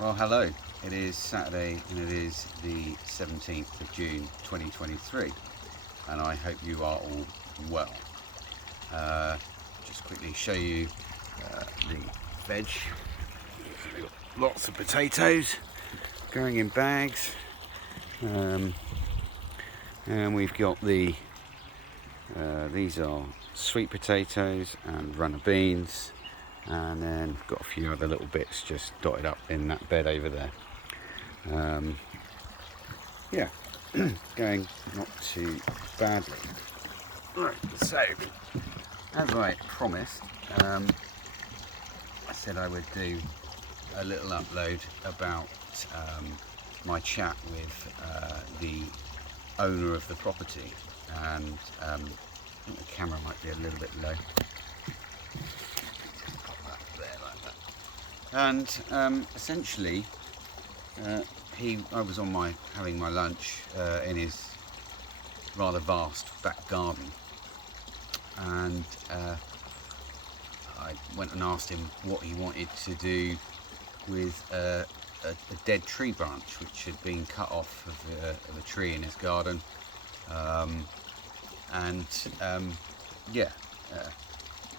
Well, hello. It is Saturday and it is the 17th of June 2023, and I hope you are all well. Just quickly show you the veg. We've got lots of potatoes going in bags, and we've got these are sweet potatoes and runner beans, and then we've got a few other little bits just dotted up in that bed over there. Yeah, going not too badly. Right, so as I promised, I said I would do a little upload about my chat with the owner of the property, and I think the camera might be a little bit low. Pop that there like that. And essentially, I was having my lunch in his rather vast back garden, and I went and asked him what he wanted to do with a dead tree branch which had been cut off of a tree in his garden.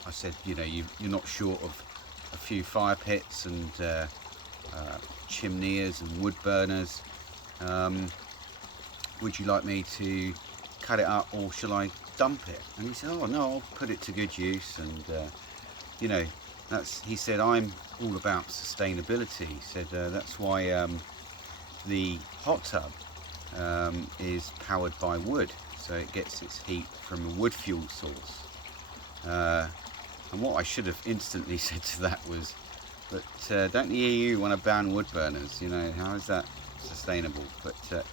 I said, you're not short of a few fire pits and chimneys and wood burners. Would you like me to cut it up, or shall I dump it? And he said, oh no, I'll put it to good use. And he said, I'm all about sustainability. He said that's why the hot tub is powered by wood, so it gets its heat from a wood fuel source. And what I should have instantly said to that was, but don't the EU want to ban wood burners? How is that sustainable? But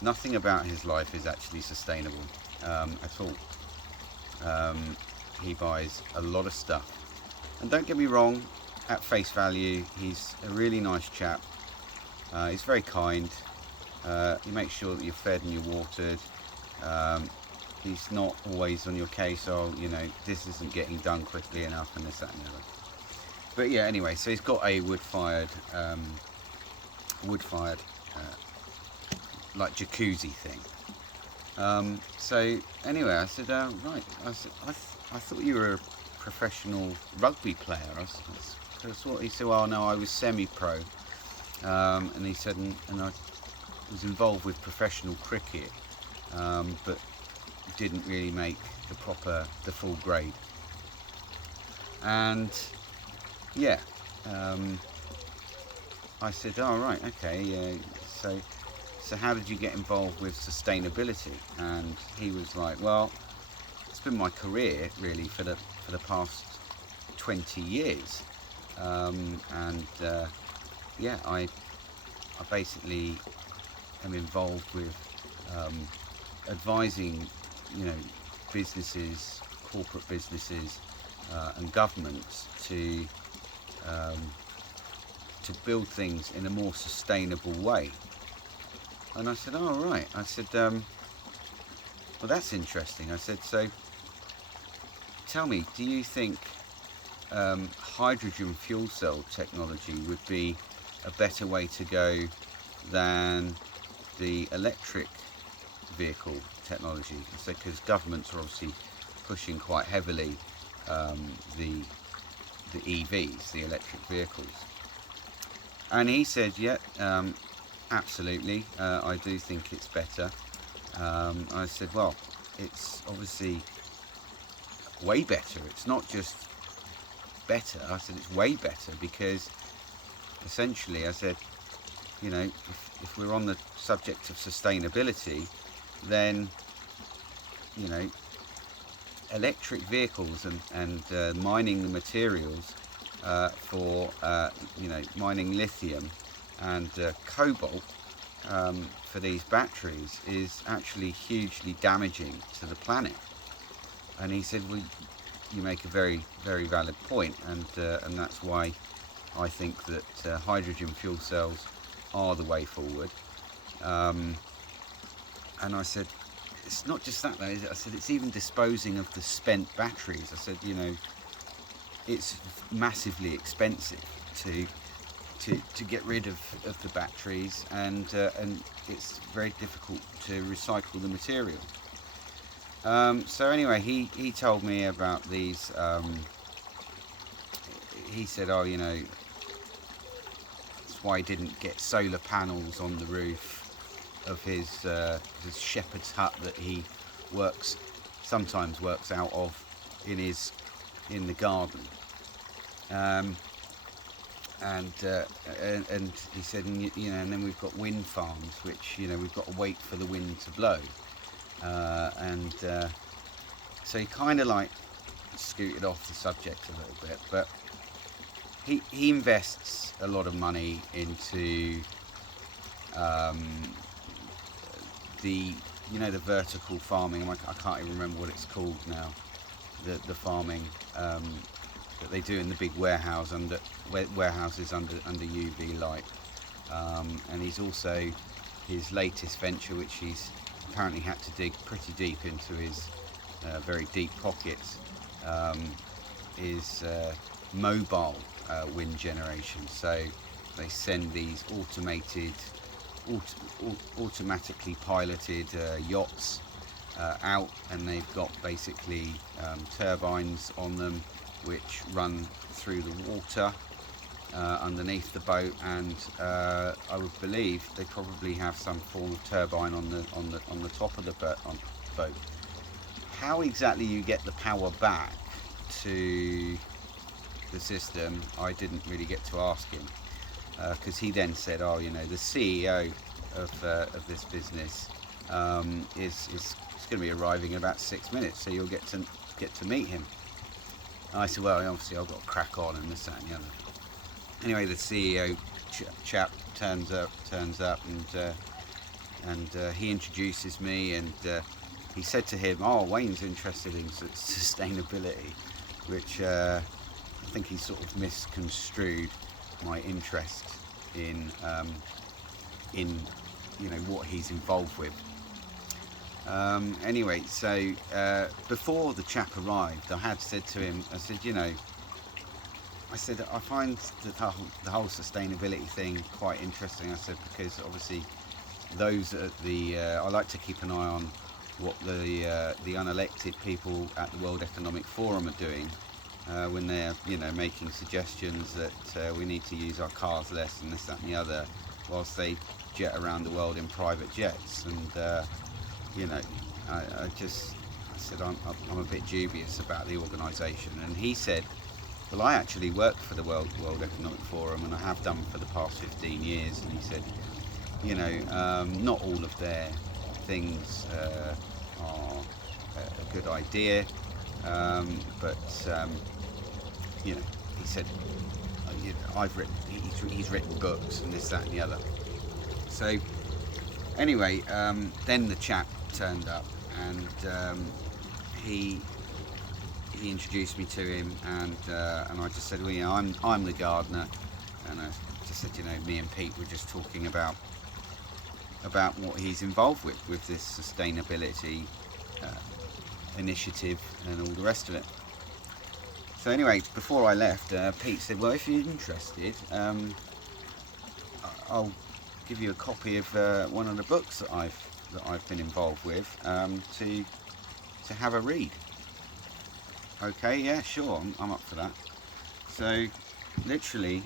nothing about his life is actually sustainable at all. He buys a lot of stuff, and don't get me wrong, at face value he's a really nice chap. He's very kind. He makes sure that you're fed and you're watered. He's not always on your case, this isn't getting done quickly enough and this, that and the other. But yeah, anyway, so he's got a wood-fired like jacuzzi thing. So anyway, I said, right. I said, I thought you were a professional rugby player. He said, well, no, I was semi-pro. And he said, and I was involved with professional cricket, but didn't really make the full grade. And yeah, I said, oh right, okay, so how did you get involved with sustainability? And he was like, well, it's been my career really for the past 20 years. I basically am involved with advising businesses, corporate businesses, and governments to build things in a more sustainable way. And I said, oh right. I said, well, that's interesting. I said, so tell me, do you think hydrogen fuel cell technology would be a better way to go than the electric vehicle technology? I said, because governments are obviously pushing quite heavily the EVs, the electric vehicles. And he said, yeah, absolutely, I do think it's better. I said, well, it's obviously way better. It's not just better. I said, it's way better because essentially, I said, if we're on the subject of sustainability, then electric vehicles and mining the materials for mining lithium and cobalt for these batteries is actually hugely damaging to the planet. And he said, well, you make a very, very valid point, and that's why I think that hydrogen fuel cells are the way forward. And I said, it's not just that though, is it? I said, it's even disposing of the spent batteries. I said, it's massively expensive to get rid of the batteries, and it's very difficult to recycle the material. So anyway, he told me about these. He said, oh, you know, that's why he didn't get solar panels on the roof of his shepherd's hut that he sometimes works out of in the garden. And he said, you know, and then we've got wind farms, which, you know, we've got to wait for the wind to blow. So he kind of like scooted off the subject a little bit, but he invests a lot of money into the vertical farming. I can't even remember what it's called now. The farming that they do in the big warehouses under UV light, and he's also, his latest venture, which he's apparently had to dig pretty deep into his very deep pockets, is mobile wind generation. So they send these automatically piloted yachts out, and they've got basically turbines on them which run through the water underneath the boat, and I would believe they probably have some form of turbine on the top of the boat. How exactly you get the power back to the system, I didn't really get to ask him, because he then said, oh, you know, the CEO of this business is going to be arriving in about 6 minutes, so you'll get to meet him. And I said, well, obviously I've got to crack on and this, that and the other. Anyway, the CEO chap turns up, and he introduces me, and he said to him, oh, Wayne's interested in sustainability, which I think he sort of misconstrued my interest in you know, what he's involved with. Anyway, so before the chap arrived, I had said to him, I said, you know, I find the whole sustainability thing quite interesting. I said, because obviously those at I like to keep an eye on what the unelected people at the World Economic Forum are doing when they're, you know, making suggestions that we need to use our cars less and this, that and the other, whilst they jet around the world in private jets. And you know, I said I'm a bit dubious about the organisation. And he said, well, I actually work for the World Economic Forum, and I have done for the past 15 years. And he said, you know, not all of their things are a good idea, but you know, he said, you know, he's written books and this, that and the other. So anyway, then the chap turned up, and he introduced me to him, and I just said, well, you know, I'm the gardener, and I just said, you know, me and Pete were just talking about what he's involved with this sustainability initiative and all the rest of it. So anyway, before I left, Pete said, well, if you're interested, I'll give you a copy of one of the books that I've been involved with, to have a read. Okay, yeah, sure, I'm up for that. So literally,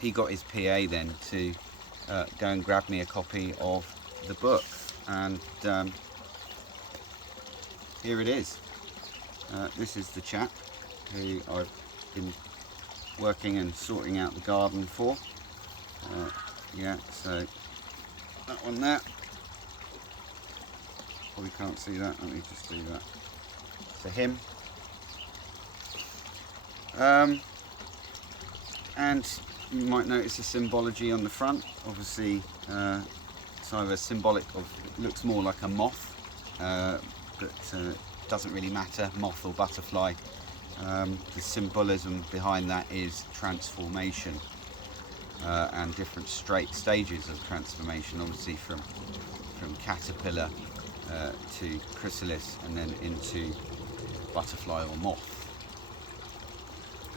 he got his PA then to go and grab me a copy of the book, and here it is. This is the chap who I've been working and sorting out the garden for. Yeah, so that one there, probably can't see that, let me just do that. So him, and you might notice the symbology on the front. Obviously it's either symbolic of, it looks more like a moth, but doesn't really matter, moth or butterfly. The symbolism behind that is transformation, and different stages of transformation, obviously from caterpillar to chrysalis, and then into butterfly or moth.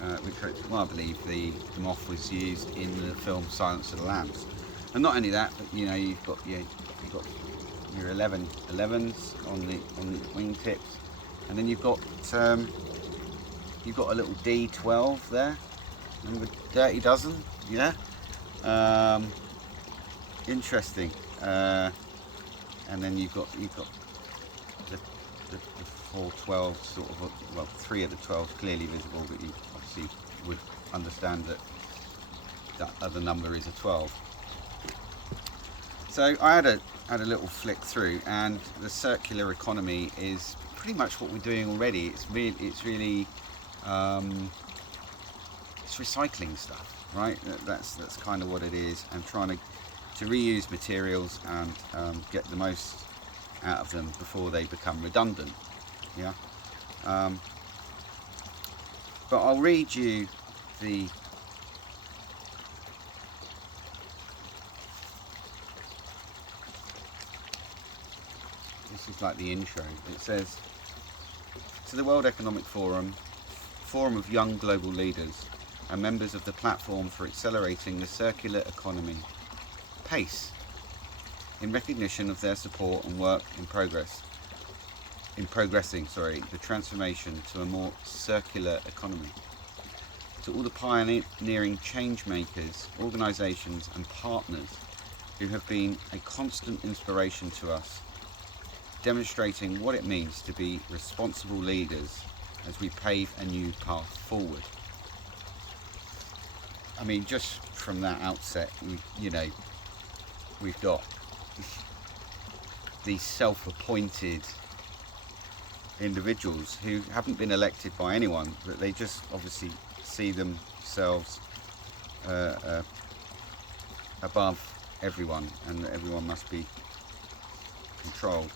I believe the moth was used in the film Silence of the Lambs. And not only that, but you've got your 11s on the wingtips, and then you've got a little D12 there, number Dirty Dozen, yeah. Interesting. And then you've got the 412 sort of, well, 3 of the 12 clearly visible, but you obviously would understand that that other number is a 12. So I had a little flick through, and the circular economy is pretty much what we're doing already. It's really it's recycling stuff, right? That's kind of what it is, and trying to reuse materials and get the most out of them before they become redundant. Yeah. But I'll read you the this is like the intro. It says, to the World Economic Forum of young global leaders and members of the Platform for Accelerating the Circular Economy, PACE, in recognition of their support and work in progressing the transformation to a more circular economy. To all the pioneering change makers, organisations and partners who have been a constant inspiration to us, demonstrating what it means to be responsible leaders as we pave a new path forward. I mean, just from that outset, we've got these self-appointed individuals who haven't been elected by anyone, but they just obviously see themselves above everyone, and that everyone must be controlled.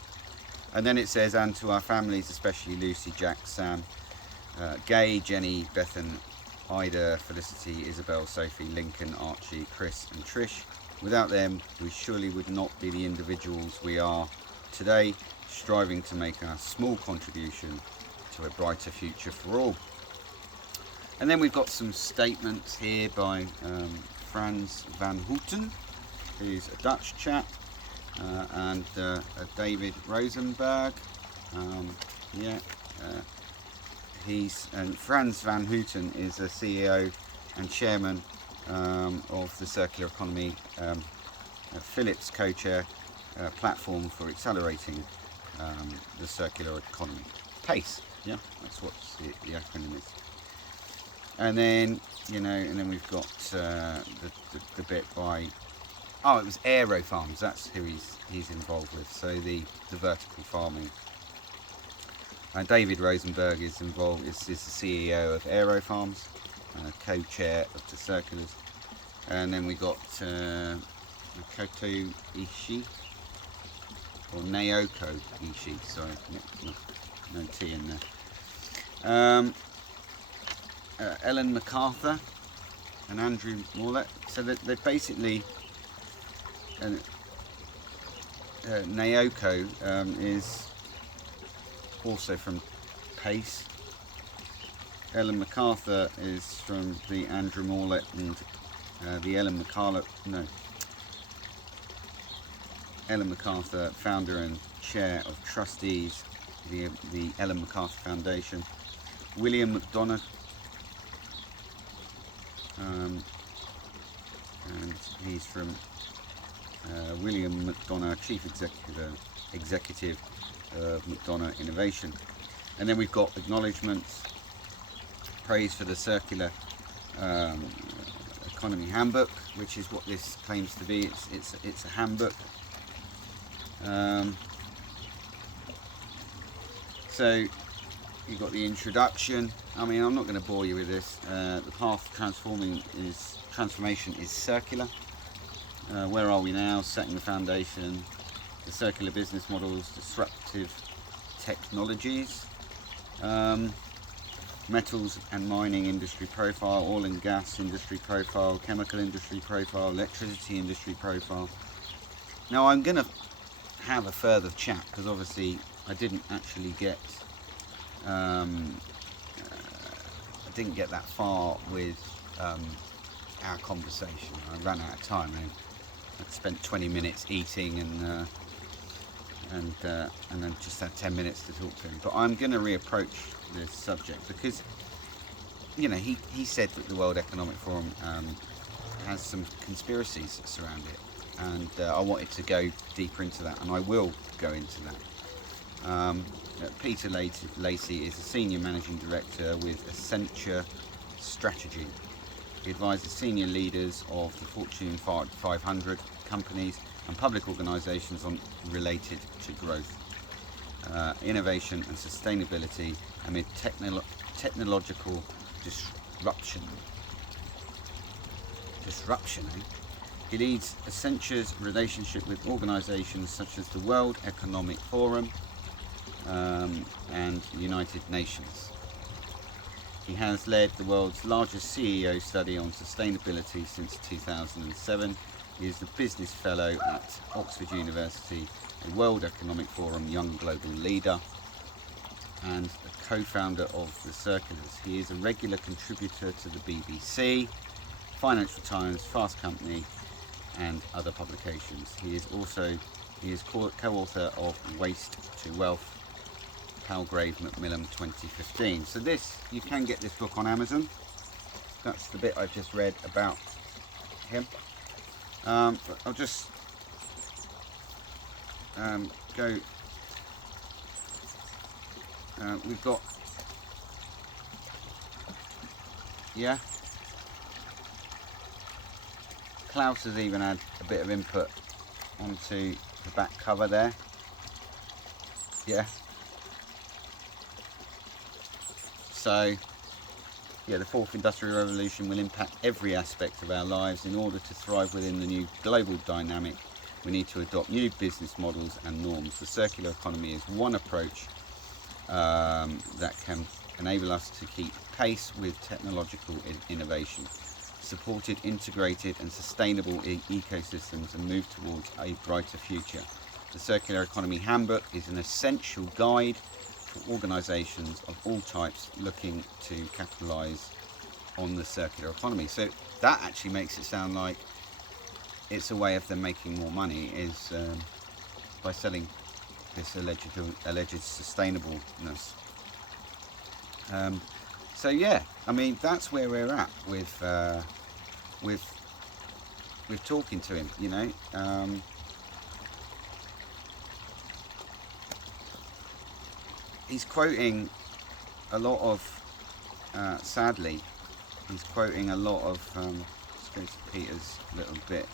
And then it says, and to our families, especially Lucy, Jack, Sam, Gay, Jenny, Bethan, Ida, Felicity, Isabel, Sophie, Lincoln, Archie, Chris and Trish. Without them, we surely would not be the individuals we are today, striving to make a small contribution to a brighter future for all. And then we've got some statements here by Frans van Houten, who's a Dutch chap, and David Rosenberg. Frans van Houten is a CEO and chairman of the Circular Economy Philips co-chair Platform for Accelerating the Circular Economy, PACE. Yeah, that's what the acronym is. And then and then we've got the bit by it was AeroFarms. That's who he's involved with. So the vertical farming. And David Rosenberg is involved. Is the CEO of AeroFarms, co-chair of the Circulars. And then we got Makoto Ishii, or Naoko Ishii. Sorry, no T in there. Ellen MacArthur and Andrew Morlett. So they're basically. Naoko is also from PACE. Ellen MacArthur is from the Andrew Morlett and the Ellen MacArthur, founder and chair of trustees, the Ellen MacArthur Foundation. William McDonough, and he's from William McDonough, Chief Executive of McDonough Innovation. And then we've got acknowledgements, praise for the Circular Economy Handbook, which is what this claims to be. It's a handbook. So you've got the introduction. I mean, I'm not going to bore you with this. The path to transformation is circular. Where are we now? Setting the foundation, the circular business models, disruptive technologies, metals and mining industry profile, oil and gas industry profile, chemical industry profile, electricity industry profile. Now I'm going to have a further chat, because obviously I didn't actually get didn't get that far with our conversation. I ran out of time and I spent 20 minutes eating and then just had 10 minutes to talk to him. But I'm going to reapproach this subject because, you know, he said that the World Economic Forum has some conspiracies that surround it, and I wanted to go deeper into that, and I will go into that. Peter Lacey is a senior managing director with Accenture Strategy. He advises senior leaders of the Fortune 500 companies and public organisations on related to growth, innovation and sustainability amid technological disruption. He leads Accenture's relationship with organisations such as the World Economic Forum and the United Nations. He has led the world's largest CEO study on sustainability since 2007. He is the Business Fellow at Oxford University, a World Economic Forum Young Global Leader, and a co-founder of The Circulars. He is a regular contributor to the BBC, Financial Times, Fast Company, and other publications. He is co-author of Waste to Wealth, Palgrave Macmillan 2015. So you can get this book on Amazon. That's the bit I've just read about him. But I'll just go. We've got, yeah. Klaus has even had a bit of input onto the back cover there. Yeah. So, yeah, the fourth industrial revolution will impact every aspect of our lives. In order to thrive within the new global dynamic, we need to adopt new business models and norms. The circular economy is one approach that can enable us to keep pace with technological innovation, supported, integrated and sustainable ecosystems, and move towards a brighter future. The Circular Economy Handbook is an essential guide for organisations of all types looking to capitalise on the circular economy. So that actually makes it sound like it's a way of them making more money, is by selling this alleged sustainableness. So yeah, I mean, that's where we're at with talking to him, you know. He's quoting a lot of, sadly, he's quoting a lot of, let's go to Peter's little bit.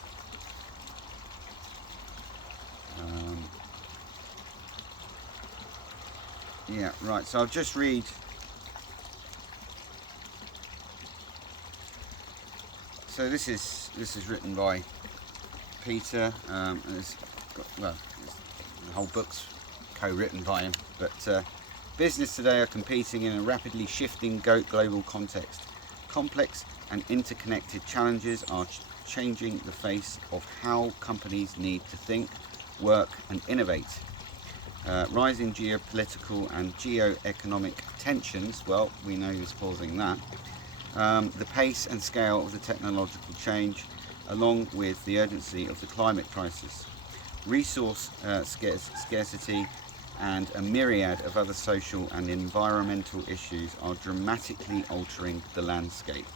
Yeah, right, so I'll just read. So this is written by Peter, and it's got, well, the whole book's co-written by him, but business today are competing in a rapidly shifting global context. Complex and interconnected challenges are changing the face of how companies need to think, work and innovate. Rising geopolitical and geo-economic tensions, well, we know who's causing that. The pace and scale of the technological change, along with the urgency of the climate crisis, resource scarcity, and a myriad of other social and environmental issues are dramatically altering the landscape.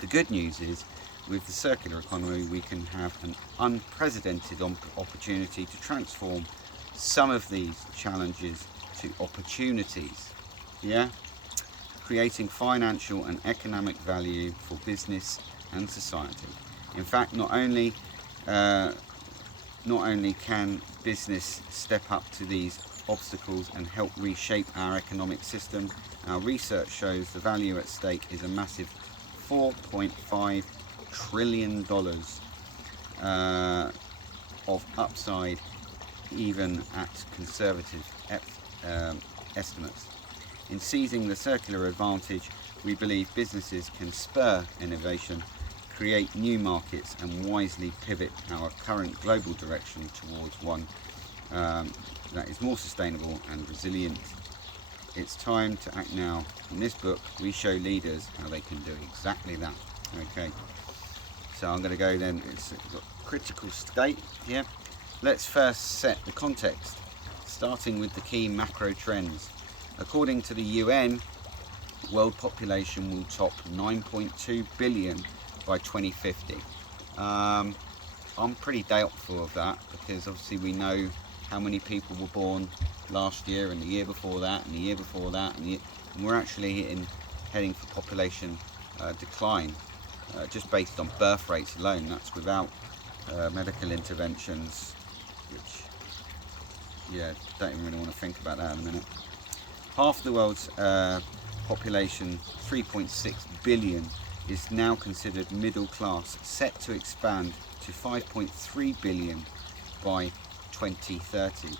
The good news is, with the circular economy, we can have an unprecedented opportunity to transform some of these challenges to opportunities, yeah? Creating financial and economic value for business and society. In fact, not only can business step up to these obstacles and help reshape our economic system, our research shows the value at stake is a massive $4.5 trillion of upside, even at conservative estimates. In seizing the circular advantage, we believe businesses can spur innovation, create new markets and wisely pivot our current global direction towards one that is more sustainable and resilient. it's time to act now. In this book, we show leaders how they can do exactly that. Okay, so I'm going to go then. It's got critical state here. Let's first set the context, starting with the key macro trends. According to the UN, world population will top 9.2 billion by 2050. I'm pretty doubtful of that, because obviously we know how many people were born last year and the year before that and the year before that, and we're actually heading for population decline, just based on birth rates alone. That's without medical interventions, which, yeah, don't even really want to think about that in a minute. Half the world's population, 3.6 billion, is now considered middle class, set to expand to 5.3 billion by 2030.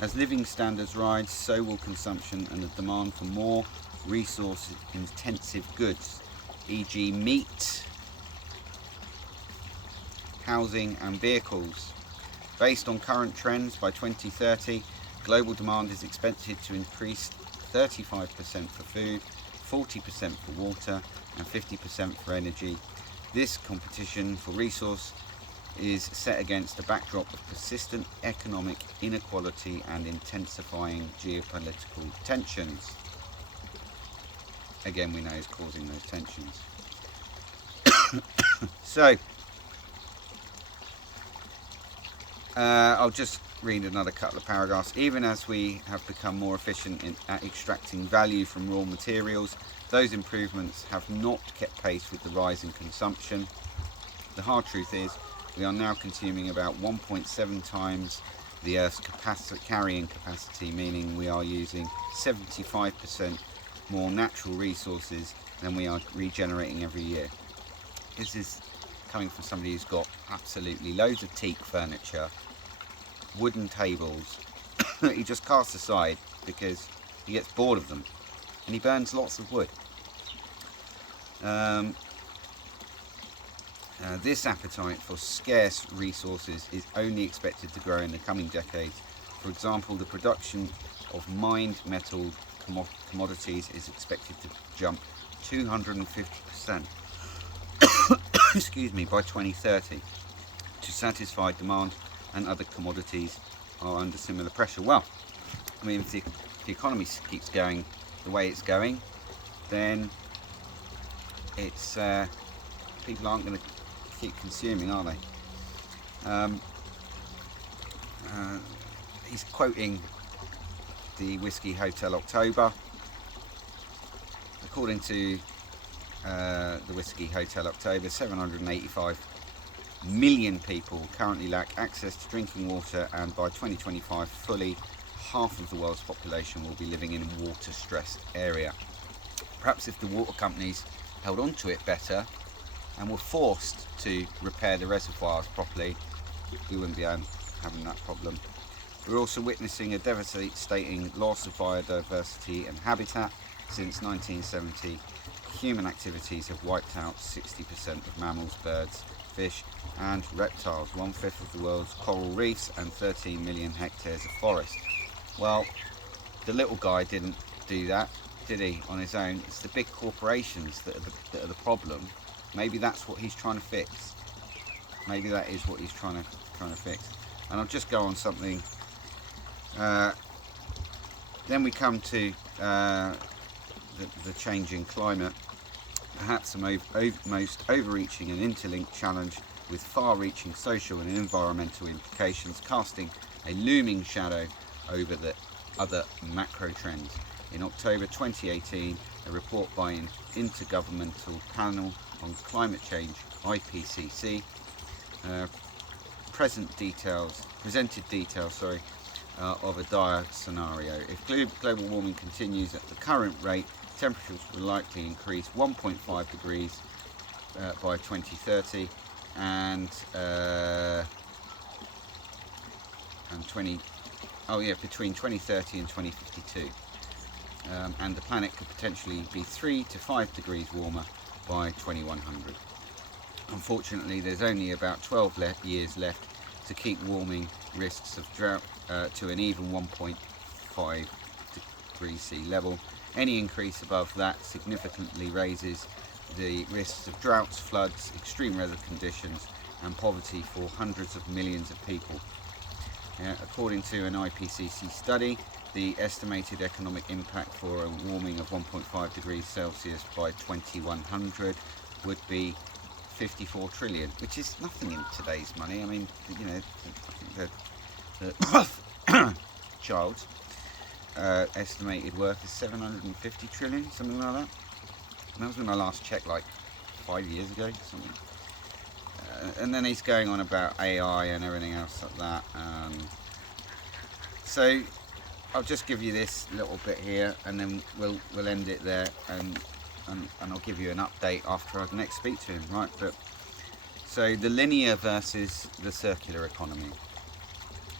As living standards rise, so will consumption and the demand for more resource-intensive goods, e.g. meat, housing and vehicles. Based on current trends, by 2030, global demand is expected to increase 35% for food, 40% for water and 50% for energy. This competition for resource is set against a backdrop of persistent economic inequality and intensifying geopolitical tensions. Again, we know is causing those tensions. So, I'll just read another couple of paragraphs. Even as we have become more efficient at extracting value from raw materials, those improvements have not kept pace with the rise in consumption. The hard truth is, we are now consuming about 1.7 times the Earth's carrying capacity, meaning we are using 75% more natural resources than we are regenerating every year. This is coming from somebody who's got absolutely loads of teak furniture, wooden tables that he just casts aside because he gets bored of them, and he burns lots of wood. This appetite for scarce resources is only expected to grow in the coming decades. For example, the production of mined metal commodities is expected to jump 250% excuse me, by 2030 to satisfy demand, and other commodities are under similar pressure. Well, I mean, if the economy keeps going the way it's going, then it's people aren't going to keep consuming, are they? He's quoting the Whiskey Hotel October. According to the Whiskey Hotel October, 785 million people currently lack access to drinking water, and by 2025 fully half of the world's population will be living in a water stressed area. Perhaps if the water companies held on to it better and were forced to repair the reservoirs properly, we wouldn't be having that problem. We're also witnessing a devastating loss of biodiversity and habitat. Since 1970, human activities have wiped out 60% of mammals, birds, fish and reptiles, 1/5 of the world's coral reefs and 13 million hectares of forest. Well, the little guy didn't do that, did he, on his own? It's the big corporations that are the problem. Maybe that's what he's trying to fix. Maybe that is what he's trying to fix. And I'll just go on something. Then we come to the changing climate, perhaps the most overreaching and interlinked challenge with far-reaching social and environmental implications, casting a looming shadow over the other macro trends. In October 2018, a report by an Intergovernmental Panel on Climate Change, IPCC, presented details of a dire scenario. If global warming continues at the current rate, temperatures will likely increase 1.5 degrees by 2030 and between 2030 and 2052. And the planet could potentially be 3 to 5 degrees warmer by 2100. Unfortunately, there's only about 12 years left to keep warming risks of drought to an even 1.5 degrees sea level. Any increase above that significantly raises the risks of droughts, floods, extreme weather conditions and poverty for hundreds of millions of people. According to an IPCC study, the estimated economic impact for a warming of 1.5 degrees Celsius by 2100 would be 54 trillion, which is nothing in today's money. I mean, you know, I think the child's estimated worth is 750 trillion, something like that. And that was when I last checked, like 5 years ago, something. And then he's going on about AI and everything else like that. So I'll just give you this little bit here, and then we'll end it there, and I'll give you an update after I next speak to him, right? But so the linear versus the circular economy.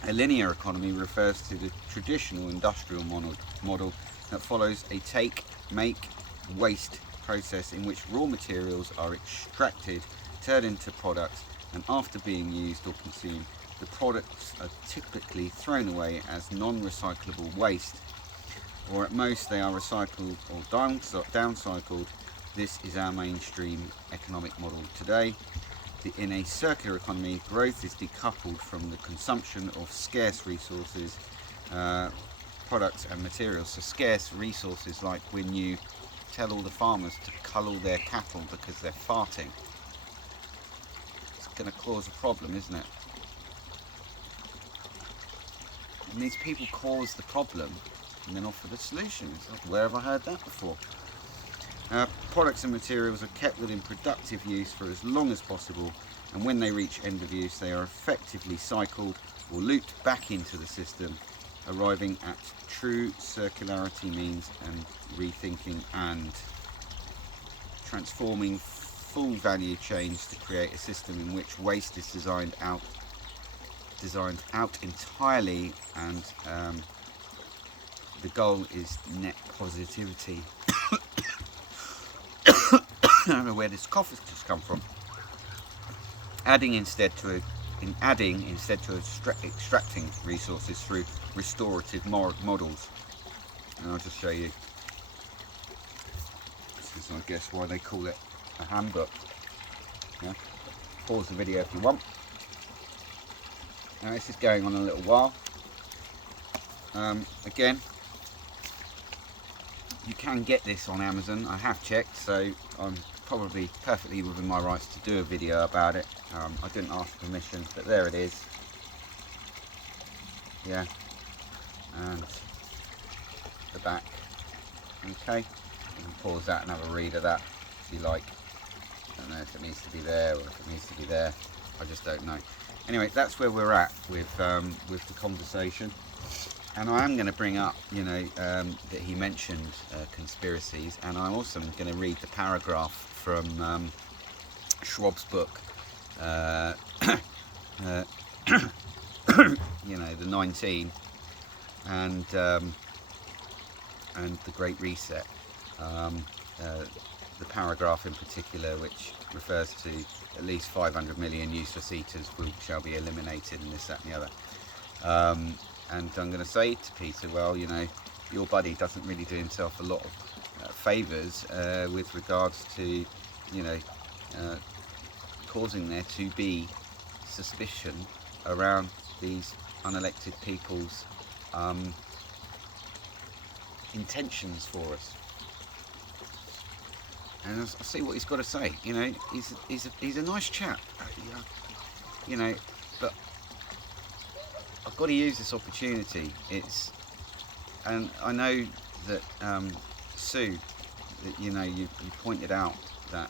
A linear economy refers to the traditional industrial model that follows a take, make, waste process in which raw materials are extracted, turned into products, and after being used or consumed, the products are typically thrown away as non-recyclable waste, or at most they are recycled or downcycled. This is our mainstream economic model today. In a circular economy, growth is decoupled from the consumption of scarce resources, products and materials. So scarce resources, like when you tell all the farmers to cull all their cattle because they're farting. It's going to cause a problem, isn't it? And these people cause the problem and then offer the solution. It's like, where have I heard that before? Products and materials are kept within productive use for as long as possible, and when they reach end of use, they are effectively cycled or looped back into the system. Arriving at true circularity means and rethinking and transforming full value chains to create a system in which waste is designed out entirely, and the goal is net positivity. I don't know where this cough has just come from. Adding instead to extracting resources through restorative models. And I'll just show you. This is, I guess, why they call it a handbook. Yeah. Pause the video if you want. Now this is going on a little while. Again, you can get this on Amazon. I have checked, so I'm probably perfectly within my rights to do a video about it. I didn't ask permission, but there it is. Yeah, and the back. Okay, you can pause that and have a read of that if you like. I don't know if it needs to be there or if it needs to be there. I just don't know. Anyway, that's where we're at with the conversation. And I am going to bring up, you know, that he mentioned conspiracies, and I'm also going to read the paragraph from Schwab's book, you know, the 19, and the Great Reset. The paragraph in particular, which refers to at least 500 million useless eaters shall be eliminated, and this, that, and the other. And I'm going to say to Peter, well, you know, your buddy doesn't really do himself a lot of favours with regards to, you know, causing there to be suspicion around these unelected people's intentions for us. And I'll see what he's got to say. You know, he's a nice chap, you know, but I've got to use this opportunity. And I know that Sue, that, you know, you pointed out that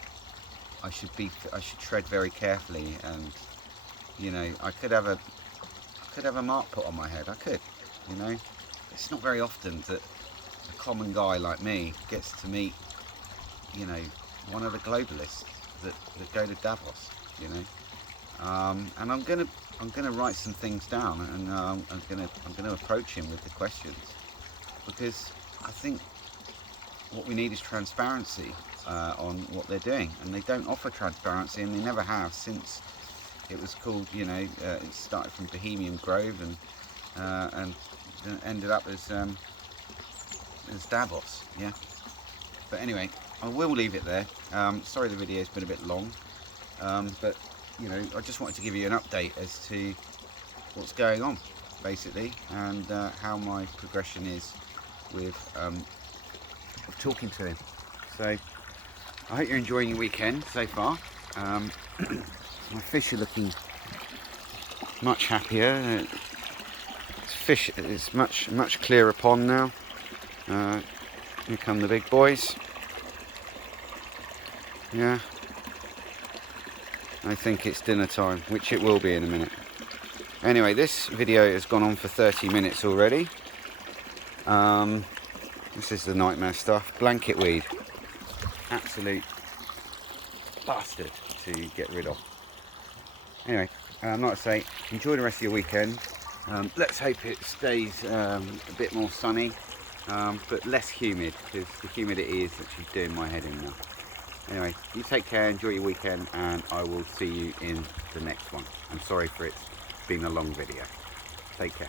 I should tread very carefully, and you know, I could have a mark put on my head. I could, you know. It's not very often that a common guy like me gets to meet, you know, one of the globalists that go to Davos, you know. And I'm gonna write some things down, and I'm gonna approach him with the questions, because I think what we need is transparency on what they're doing, and they don't offer transparency, and they never have since it was called, you know, it started from Bohemian Grove and ended up as as Davos, yeah. But anyway, I will leave it there. Sorry the video's been a bit long, but you know, I just wanted to give you an update as to what's going on, basically, and how my progression is with talking to him. So I hope you're enjoying your weekend so far. My fish are looking much happier. Fish is much clearer pond now. Here come the big boys. Yeah, I think it's dinner time, which it will be in a minute. Anyway, this video has gone on for 30 minutes already. This is the nightmare stuff. Blanket weed, absolute bastard to get rid of. Anyway, like I say, enjoy the rest of your weekend. Let's hope it stays a bit more sunny, but less humid, because the humidity is actually doing my head in now. Anyway, you take care, enjoy your weekend, and I will see you in the next one. I'm sorry for it being a long video. Take care.